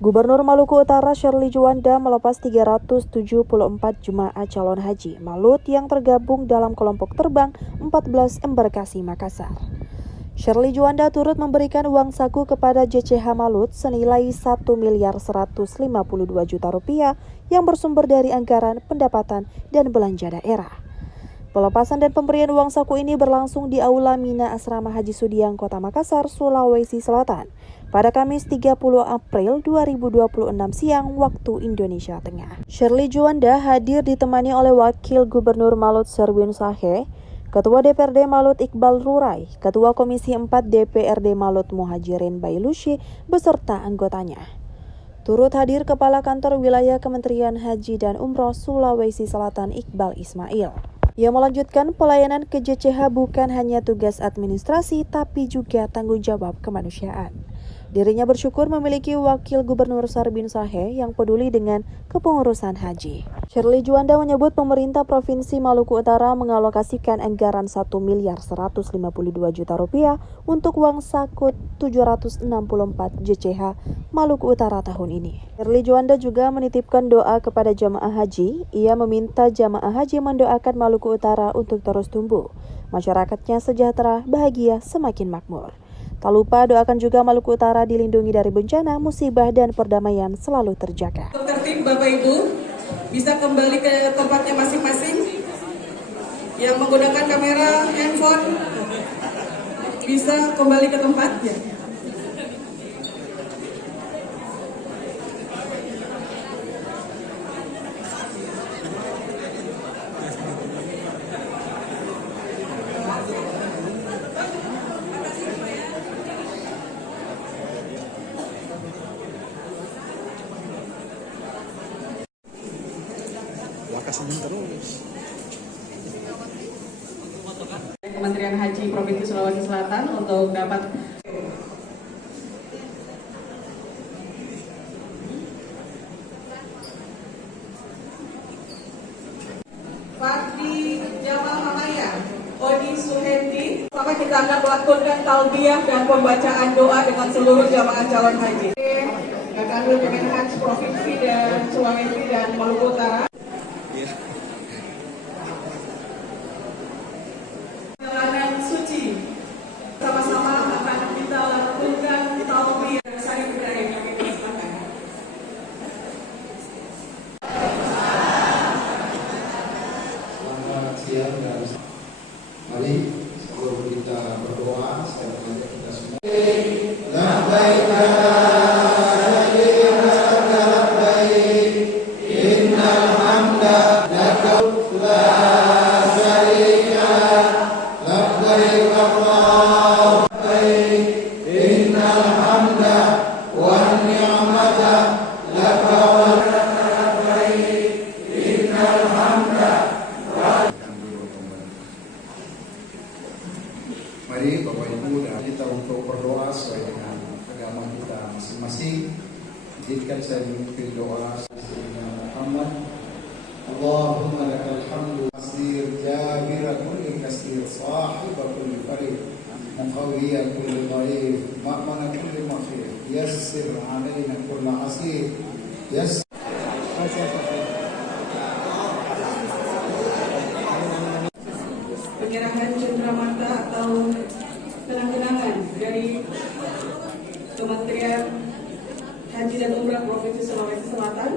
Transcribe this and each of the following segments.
Gubernur Maluku Utara Sherly Juanda melepas 374 jemaah calon haji Malut yang tergabung dalam kelompok terbang 14 embarkasi Makassar. Sherly Juanda turut memberikan uang saku kepada JCH Malut senilai 1.152 juta rupiah yang bersumber dari anggaran pendapatan dan belanja daerah. Pelepasan dan pemberian uang saku ini berlangsung di Aula Mina Asrama Haji Sudiang, Kota Makassar, Sulawesi Selatan, pada Kamis 30 April 2026 siang waktu Indonesia Tengah. Sherly Juanda hadir ditemani oleh Wakil Gubernur Malut Serwin Sahe, Ketua DPRD Malut Iqbal Rurai, Ketua Komisi 4 DPRD Malut Muhajirin Bailushi, beserta anggotanya. Turut hadir Kepala Kantor Wilayah Kementerian Haji dan Umroh Sulawesi Selatan Iqbal Ismail. Ia melanjutkan pelayanan ke JCH bukan hanya tugas administrasi, tapi juga tanggung jawab kemanusiaan. Dirinya bersyukur memiliki Wakil Gubernur Sarbin Sahe yang peduli dengan kepengurusan haji. Sherly Juanda menyebut pemerintah Provinsi Maluku Utara mengalokasikan anggaran 1.152 juta rupiah untuk uang saku 764 JCH Maluku Utara tahun ini. Sherly Juanda juga menitipkan doa kepada jamaah haji. Ia meminta jamaah haji mendoakan Maluku Utara untuk terus tumbuh, masyarakatnya sejahtera, bahagia, semakin makmur. Tak lupa doakan juga Maluku Utara dilindungi dari bencana, musibah, dan perdamaian selalu terjaga. Tertib Bapak Ibu bisa kembali ke tempatnya masing-masing. Yang menggunakan kamera handphone bisa kembali ke tempatnya. Senyum terus. Kementerian Haji Provinsi Sulawesi Selatan untuk dapat Fardi Jamal Hamaya, Odi Suhendi. Pertama kita akan melakukan talbiyah dan pembacaan doa dengan seluruh jamaah calon haji. Kanwil Kemenhaj Provinsi dan Sulawesi dan Maluku Utara. Mari sebelum kita berdoa, saya mengajak kita semua. Labbaik labbaik, innal hamda laka la syarika labbaik Allahumma labbaik, innal hamda wan ni'mata laka wal labbaik, innal hamda. Mari Bapak Ibu dan kita untuk berdoa sesuai dengan agama kita masing-masing. Izinkan saya memimpin doa Sayyidina Muhammad. Allahumma lakal hamdu kasir jabira kulli kasir sahiba kulli farid muqawiyya kulli dhaif ma'mana kulli makhir yassir alaina kulli asir yassir. Penyerahan cenderamata atau kenang-kenangan dari Kementerian Haji dan Umrah Provinsi Sulawesi Selatan.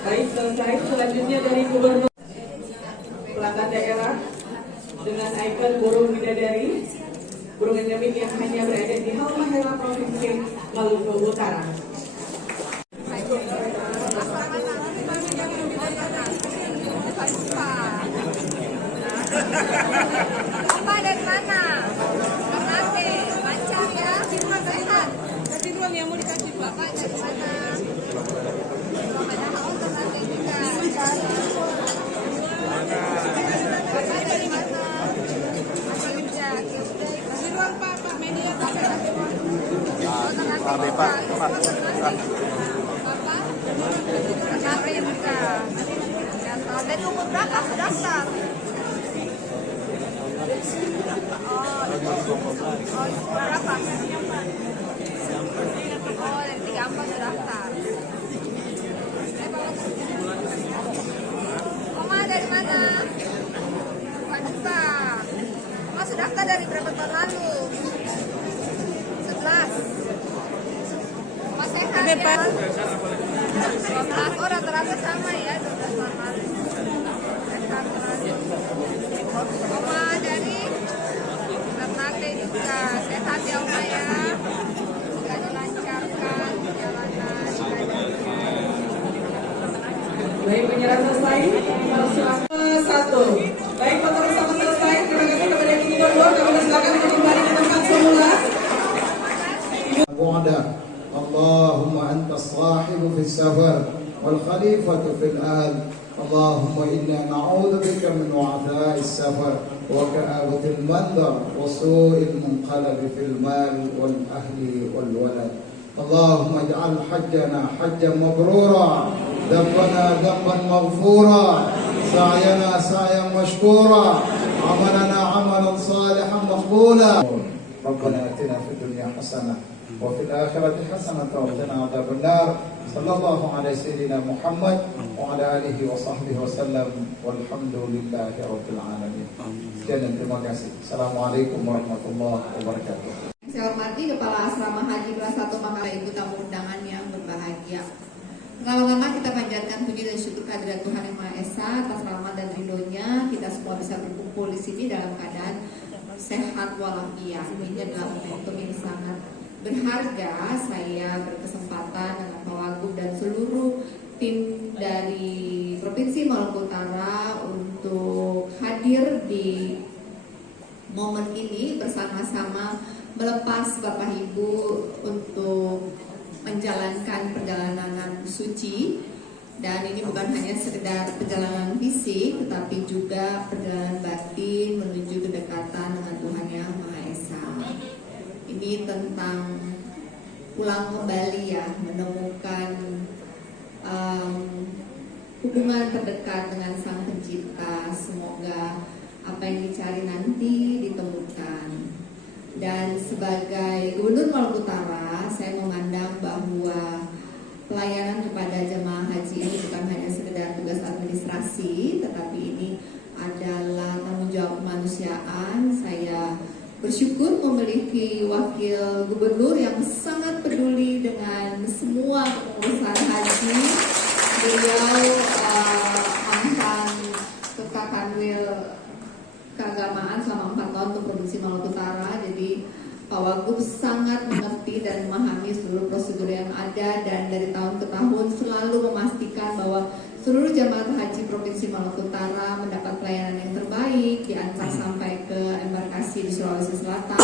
Baik, selesai. Selanjutnya dari Gubernur Pelanggan Daerah dengan ikon burung bidadari, burung endemik yang hanya berada di Halmahera Provinsi Maluku Utara. Bapak dari mana? Ternate, lancar ya? Sehat. Kasih ruang yang mau dikasih Bapak dari mana? Padahal Ternate juga. Bapak dari mana? Asal kerja. Kasih ruang Pak media Pak. Ternate Pak. Bapak? Ternate juga. Dan umur berapa daftar? Berapa? Oh, dari 34 sudah daftar. Oma dari mana? Wanita. Oma sudah daftar dari berapa tahun lalu? 11. Oma sehat ya? 12. Oh, rata-rata sama ya, 12 tahun lalu. Sehat selalu. Oma dari Ternate juga. Sehat ya Oma ya. Juga dilancarkan perjalanan. Baik, penyerahan selesai. Satu. Baik, fotonya sama selesai. Terima kasih kepada yang nomor 2. Kami silakan untuk kembali ke tempat semula. بعده اللهم أنت الصاحب في السفر والخليفة في الأهل اللهم إنا نعوذ بك من وعثاء السفر وكآبة المنظر وسوء المنقلب في المال والأهل والولد اللهم اجعل حجنا حجا مبرورا ذنبنا ذنبا مغفورا سعينا سعيا مشكورا عملنا عملا صالحا مقبولا ربنا آتنا في الدنيا حسنة وفي الآخرة حسنة وقنا عذاب النار صلى الله على سيدنا محمد وعلى آله وصحبه وسلم والحمد لله رب العالمين. Sekian dan terima kasih. Assalamualaikum warahmatullahi wabarakatuh. Saya hormati Kepala Asrama Haji kelas 1 Makassar, ibu tamu undangan yang berbahagia. Pertama-tama kita panjatkan puji dan syukur kehadirat Tuhan Yang Maha Esa atas rahmat dan ridhonya kita semua bisa berkumpul di sini dalam keadaan sehat walafiat. Ini adalah momentum yang sangat berharga. Saya berkesempatan dengan Pak Wagub dan seluruh tim dari Provinsi Maluku Utara untuk hadir di momen ini bersama-sama melepas Bapak Ibu untuk menjalankan perjalanan suci. Dan ini bukan hanya sekedar perjalanan fisik, tetapi juga perjalanan batin menuju kedekatan dengan Tuhan Yang Maha Esa. Ini tentang pulang kembali ya, menemukan hubungan terdekat dengan Sang Pencipta. Semoga apa yang dicari nanti ditemukan. Dan sebagai Gubernur Maluku Utara, saya memandang bahwa pelayanan kepada jemaah haji ini bukan hanya sekedar tugas administrasi, tetapi ini adalah tanggung jawab kemanusiaan. Saya bersyukur memiliki wakil gubernur yang sangat peduli dengan semua kepengurusan haji. Beliau mantan ketua kanwil keagamaan selama 4 tahun untuk Provinsi Maluku Utara. Jadi Pak Wagub sangat mengerti dan memahami seluruh prosedur yang ada, dan dari tahun ke tahun selalu memastikan bahwa seluruh jemaah haji Provinsi Maluku Utara mendapat pelayanan yang terbaik, diantar sampai ke embarkasi di Sulawesi Selatan,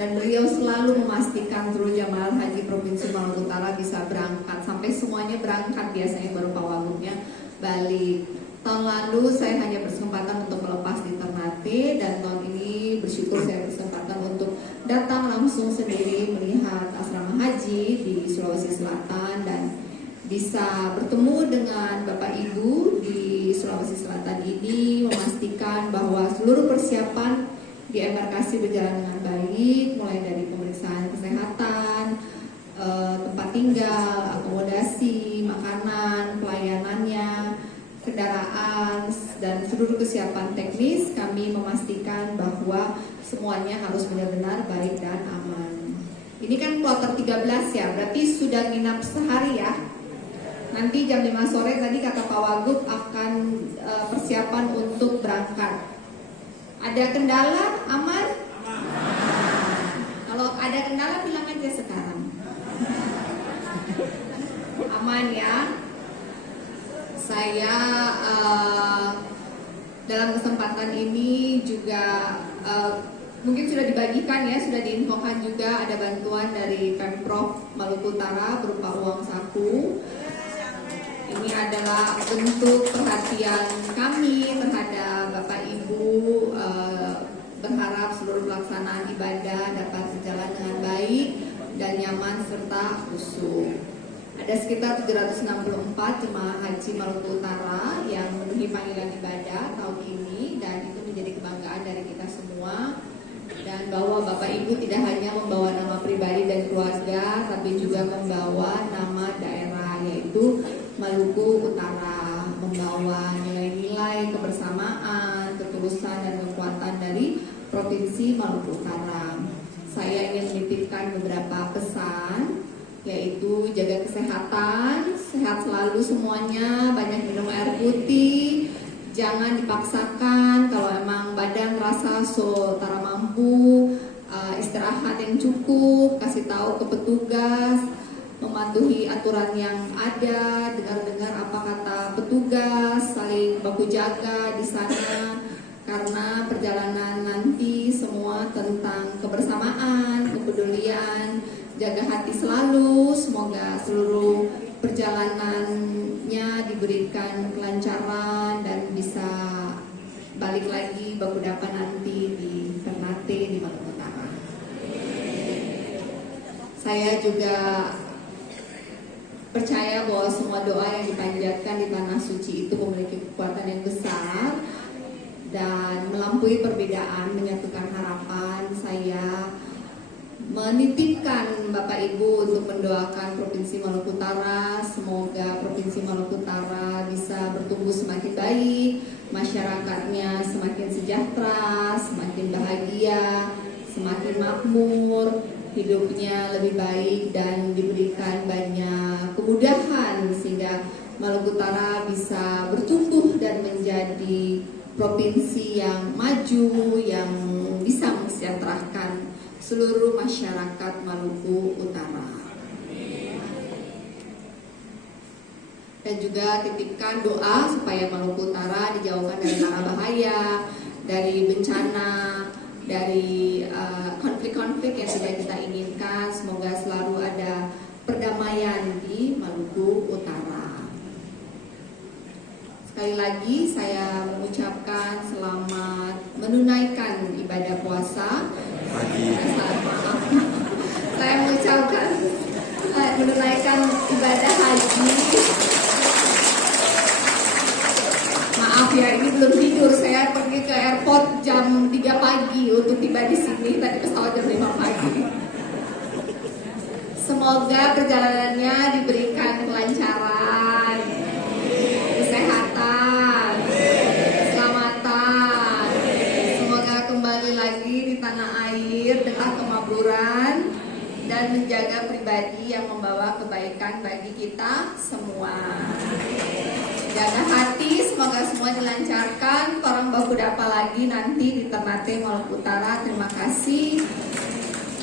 dan beliau selalu memastikan seluruh jemaah haji Provinsi Maluku Utara bisa berangkat, sampai semuanya berangkat, biasanya baru Pak Wagubnya balik. Tahun lalu saya hanya berkesempatan untuk melepas di Ternate, dan tahun ini bersyukur saya berkesempatan untuk datang langsung sendiri melihat asrama haji di Sulawesi Selatan dan bisa bertemu dengan Bapak Ibu di Sulawesi Selatan ini, memastikan bahwa seluruh persiapan di embarkasi berjalan dengan baik, mulai dari pemeriksaan kesehatan, tempat tinggal, akomodasi, makanan, pelayanannya, kendaraan, dan seluruh kesiapan teknis. Kami memastikan bahwa semuanya harus benar-benar baik dan aman. Ini kan kloter 13 ya, berarti sudah nginap sehari ya. Nanti jam 5 sore tadi kata Pak Wagub akan persiapan untuk berangkat. Ada kendala, aman? Kalau ada kendala bilang aja sekarang. Aman ya. Saya dalam kesempatan ini juga mungkin sudah dibagikan ya, sudah diinfokan juga ada bantuan dari Pemprov Maluku Utara berupa uang saku. Ini adalah bentuk perhatian kami terhadap Bapak Ibu, berharap seluruh pelaksanaan ibadah dapat berjalan dengan baik dan nyaman serta khusyuk. Ada sekitar 764 jemaah haji Maluku Utara yang memenuhi panggilan ibadah tahun ini, dan itu menjadi kebanggaan dari kita semua. Dan bahwa Bapak Ibu tidak hanya membawa nama pribadi dan keluarga, tapi juga membawa nama daerah, yaitu Maluku Utara, membawa nilai-nilai kebersamaan, ketulusan, dan kekuatan dari Provinsi Maluku Utara. Saya ingin menitipkan beberapa pesan, yaitu jaga kesehatan, sehat selalu semuanya, banyak minum air putih, jangan dipaksakan. Kalau emang badan rasa tara mampu, istirahat yang cukup, kasih tahu ke petugas, mematuhi aturan yang ada, dengar-dengar apa kata petugas, saling baku jaga di sana, karena perjalanan nanti semua tentang kebersamaan, kepedulian, jaga hati selalu. Semoga seluruh perjalanannya diberikan kelancaran dan bisa balik lagi baku dapat nanti di Ternate di Maluku Utara. Saya juga percaya bahwa semua doa yang dipanjatkan di tanah suci itu memiliki kekuatan yang besar dan melampaui perbedaan, menyatukan harapan. Saya menitipkan Bapak Ibu untuk mendoakan Provinsi Maluku Utara. Semoga Provinsi Maluku Utara bisa bertumbuh semakin baik, masyarakatnya semakin sejahtera, semakin bahagia, semakin makmur, hidupnya lebih baik, dan diberikan banyak kemudahan sehingga Maluku Utara bisa bertumbuh dan menjadi provinsi yang maju, yang bisa mensejahterakan seluruh masyarakat Maluku Utara. Dan juga titipkan doa supaya Maluku Utara dijauhkan dari mara bahaya, dari bencana, dari konflik-konflik yang tidak kita inginkan. Semoga selalu ada perdamaian di Maluku Utara. Sekali lagi saya mengucapkan selamat menunaikan ibadah puasa. Saya mengucapkan menunaikan ibadah haji. Maaf ya, ini belum tidur. Saya pergi ke airport jam 3 pagi untuk tiba di sini. Tadi pesawat jam 5 pagi. Semoga perjalanannya diberikan kelancaran, kesehatan, keselamatan. Semoga kembali lagi di tanah air dengan kemakmuran dan menjaga pribadi yang membawa kebaikan bagi kita semua. Jaga hati, semoga semua dilancarkan. Orang baku dapa lagi nanti di Ternate Maluku Utara. Terima kasih.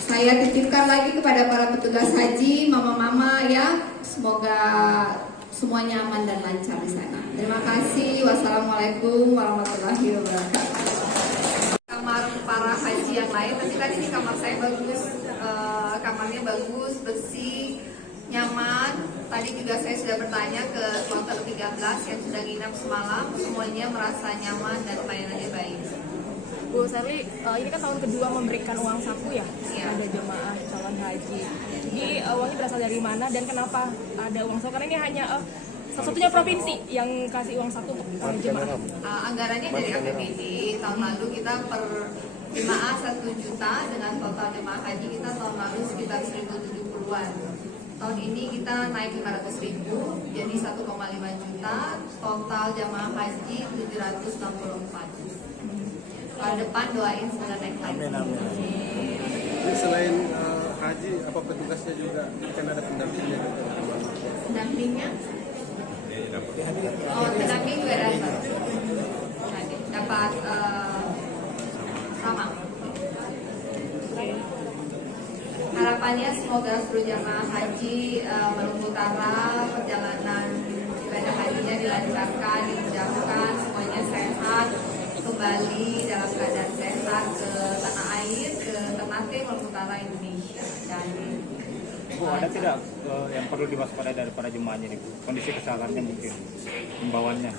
Saya titipkan lagi kepada para petugas haji, mama-mama ya. Semoga semuanya aman dan lancar di sana. Terima kasih. Wassalamualaikum warahmatullahi wabarakatuh. Kamar para haji yang lain, tapi tadi di kamar saya bagus, kamarnya bagus, bersih, nyaman. Tadi juga saya sudah bertanya ke kloter 13 yang sudah nginap semalam, semuanya merasa nyaman dan pelayanannya baik. Bu Sherly, ini kan tahun kedua memberikan uang saku ya, ada jemaah calon haji. Jadi uangnya berasal dari mana dan kenapa ada uang saku? Karena ini hanya satu-satunya provinsi yang kasih uang saku untuk jemaah. Anggarannya dari APBD. Tahun lalu kita per jemaah 1 juta, dengan total jemaah haji kita tahun lalu sekitar 1.070-an. Tahun ini kita naik 500.000, jadi 1,5 juta. Total jemaah haji 764. Tahun depan doain semoga naik lagi. Jadi selain haji, apa petugasnya juga kan ada pendampingnya? Pendampingnya? Oh, pendamping juga dapat sama. Harapannya semoga seluruh jamaah haji Maluku Utara perjalanan ibadah hajinya dilancarkan, dimudahkan, semuanya sehat, kembali dalam keadaan sehat ke tanah air, ke Ternate Maluku Utara Indonesia. Dan Bu, ada tidak yang perlu diwaspadai dari para jemaahnya nih, Bu? Kondisi kesehatannya mungkin, himbauannya.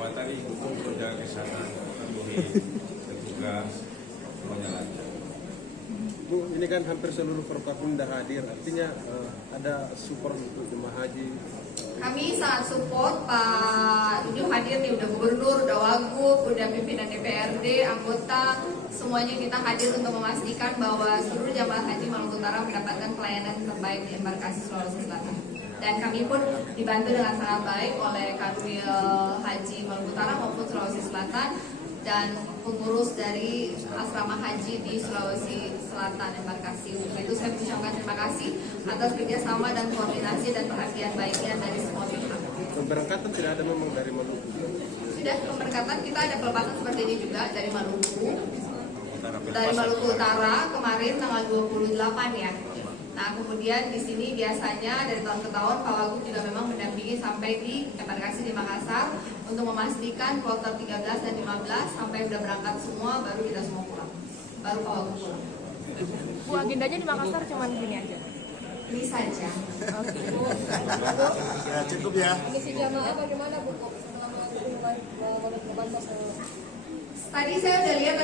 Buat tadi dukung menjaga kesehatan, penuhi petugas, semuanya lancar. Bu, ini kan hampir seluruh Forkopimda hadir, artinya ada support untuk jemaah haji. Kami sangat support Pak Dudu hadir nih, udah gubernur, udah wagub, udah pimpinan DPRD, anggota, semuanya kita hadir untuk memastikan bahwa seluruh jamaah haji Maluku Utara mendapatkan pelayanan terbaik di embarkasi Sulawesi Selatan. Dan kami pun dibantu dengan sangat baik oleh Kanwil Haji Maluku Utara maupun Sulawesi Selatan dan pengurus dari asrama haji di Sulawesi Selatan embarkasi. Untuk itu saya mengucapkan terima kasih atas kerjasama dan koordinasi dan perhatian baiknya dari semua pihak. Pemberangkatan tidak ada memang dari Maluku. Sudah pemberangkatan kita ada pelepasan seperti ini juga dari Maluku. Dari Maluku Utara kemarin tanggal 28 ya. Nah kemudian di sini biasanya dari tahun ke tahun Pak Wagub juga memang mendampingi sampai di embarkasi di Makassar untuk memastikan kloter 13 dan 15 sampai sudah berangkat semua baru kita semua pulang. Baru Pak Wagub pulang. Bu, agendanya di Makassar cuman gini aja. Ini saja. Ya, cukup ya. Misi jamaah bagaimana Bu? Selama Tadi saya udah lihat,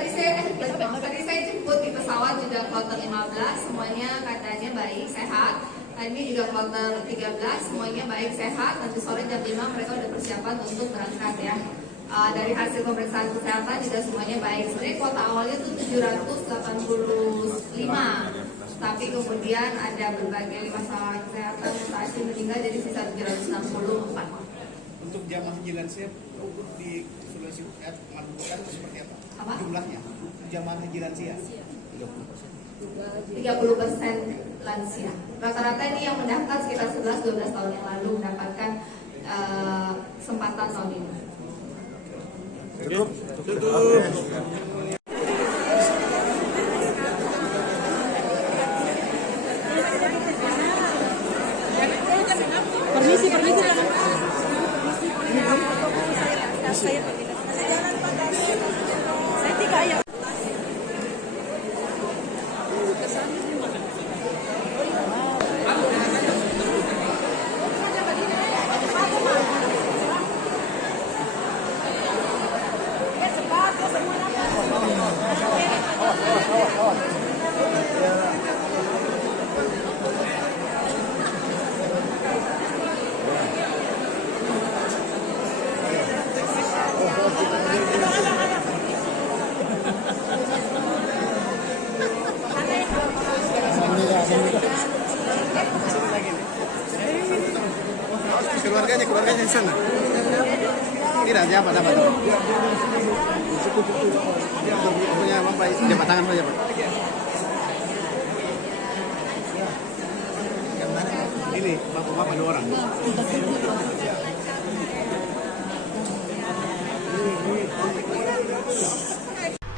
tadi saya jemput di pesawat juga kloter 15, semuanya katanya baik, sehat. Tadi juga kloter 13, semuanya baik, sehat. Nanti sore jam 5 mereka udah persiapan untuk berangkat ya. Dari hasil pemeriksaan kesehatan juga semuanya baik. Sebenarnya kuota awalnya tuh 785, tapi kemudian ada berbagai masalah kesehatan, stasiun meninggal jadi sisa 764. Untuk jamaah haji lansia di Sulawesi Maluku Utara itu seperti apa? Jumlahnya jamaah haji lansia 30% lansia. Rata-rata ini yang mendaftar sekitar 11-12 tahun yang lalu mendapatkan kesempatan tahun ini. Cukup. Keluarganya di sana. Tidak, siapa dapat? Punya Bapak jabat tangan saja, Pak. Ini bapak-bapak 2 orang.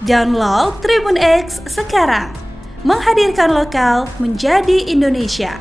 Download Tribun X sekarang, menghadirkan lokal menjadi Indonesia.